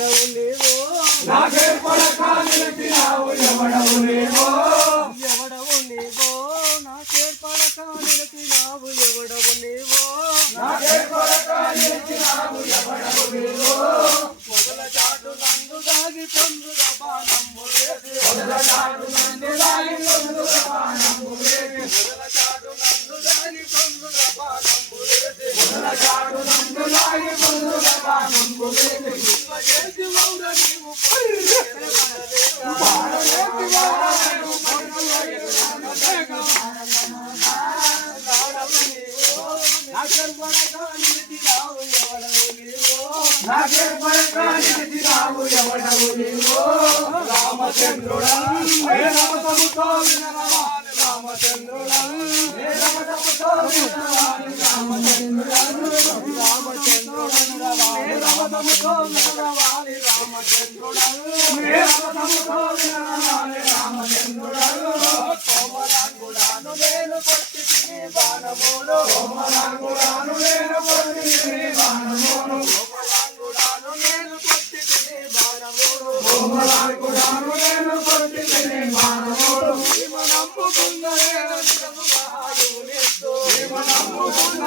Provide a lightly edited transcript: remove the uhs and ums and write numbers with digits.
ఎవడవు నీవో నాకేర్పడక నిలిచినావు ఎవడవు నీవో ఎవడవు నీవో నాకేర్పడక నిలిచినావు ఎవడవు నీవో నాకేర్పడక నిలిచినావు ఎవడవు నీవో మొదల చాటు నందు దాగి పొందుగ బాణము వేసి మొదల చాటు నందు దాగి పొందుగ బాణము వేసి మొదల చాటు నందు దాగి పొందుగ బాణము వేసి మొదల చాటు నందు దాగి పొందుగ బాణము వేసి చేసి మౌన నీవు నాకేర్పడకానిచ్చినావు ఎవడవు నీవో రామచంద్రుడా ఏ రమతముతో వినరవాలి రామచంద్రుడా ఏ రమతముతో వినరవాలి రామచంద్రుడా రామచంద్రుడా ఏ రమతముతో వినరవాలి రామచంద్రుడా ఏ రమతముతో వినరవాలి రామచంద్రుడా కోమలాంగుడాను నేను కొట్టితిని బాణములు కోమలాంగుడాను నేను కొట్టితిని బాణములు కోమలాంగుడాను నేను కొట్టితిని బాణములు కోమలాంగుడాను నేను కొట్టితిని బాణములు నమ్ముకున్న నేను నిజముగా ఆయువునిస్తూ నమ్ముకున్న